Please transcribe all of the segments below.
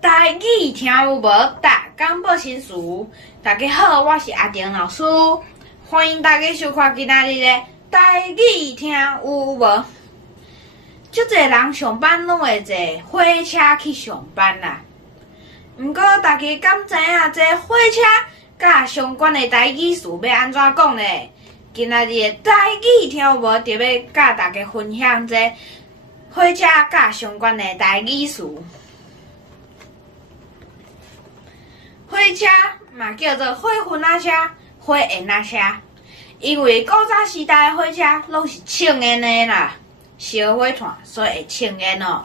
台语听有无？大讲报新词。大家好，我是阿婷老师，欢迎大家收看今仔日的台语听有无？足侪人上班拢会坐火车去上班啦。毋过大家敢知影这火车甲相关的台语词要安怎讲呢？今仔日的台语听有无？就要甲大家分享这火车甲相关的台语词。火车嘛叫做火云仔车、火焰仔车，因为古早时代的火车拢是乘烟的啦，烧火炭所以会乘烟哦。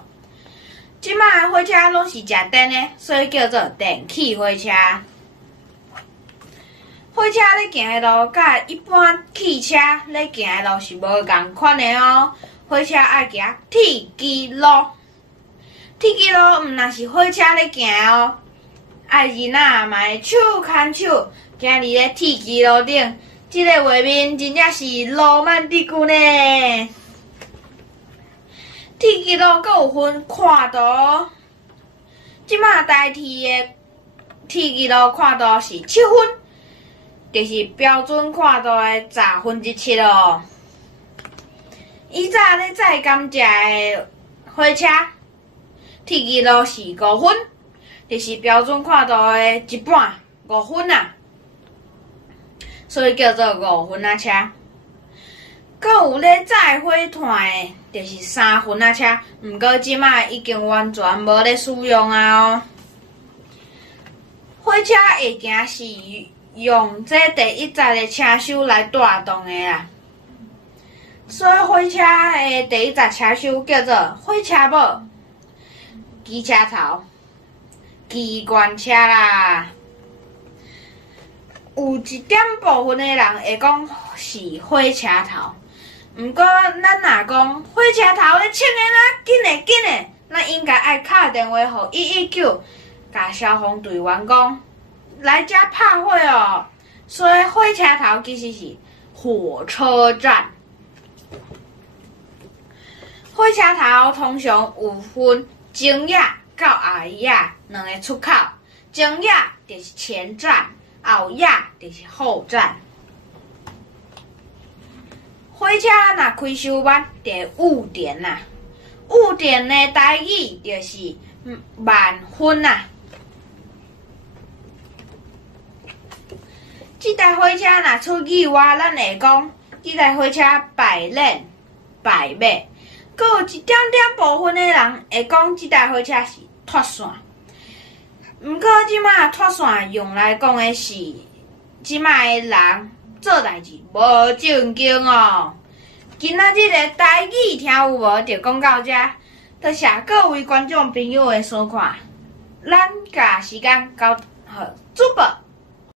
即摆的火车拢是食电的，所以叫做电气火车。火车咧行的路甲一般汽车咧行的路是无共款的哦。火车爱行铁基路，铁基路毋若是火车咧行哦。爱人仔嘛会手牵手，行伫咧铁基路顶，即个画面真正是浪漫之句呢。铁基路阁有分宽度，即摆代替的铁基路宽度是7分，就是标准宽度的7/10哦。以早咧载甘蔗的火车，铁基路是5分。就是标准宽度的一半5分啊，所以叫做5分仔车。阁有咧载火炭的，就是3分仔车，毋过即摆已经完全无咧使用啊哦。火车会行是用这第一节的车手来带动的啦，所以火车的第一节车手叫做火车母、机车头。机关车啦，有一点部分的人会讲是火车头，毋过咱若讲火车头咧请的啦，紧的，咱应该爱打电话予119，甲消防队员讲来遮拍火哦。所以火车头其实是火车站。火车头通常有分前野到后野两个出口，前野就是前站，后野就是后站。火车若开收晚，就误点啦。误点的台语就是慢分啦。这台火车若出意外，咱会讲这台火车摆链、摆尾。阁有一点点部分的人会讲这台火车是脱线，毋过即摆脱线用来讲的是即摆的人做代志无正经哦。今仔日的台语听有无？就讲到这，多谢各位观众朋友的收看，咱甲时间交好主播。